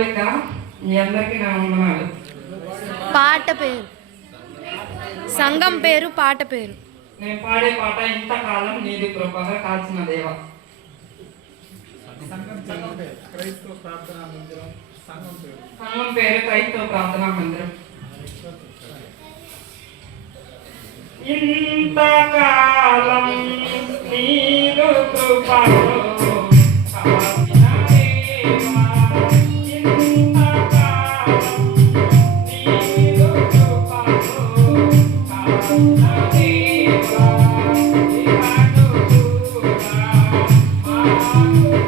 మాలిక మీ అందరికీ నా వందనాలు. పాట పేరు. సంఘం పేరు పాట పేరు. నేను పాడే పాట ఇంతకాలం నీది కృపగా కాల్చిన దేవ. సంఘం పేరు సంఘం పేరు క్రైస్తవ ప్రార్థనా మందిరం. ఇంతకాలం Thank you.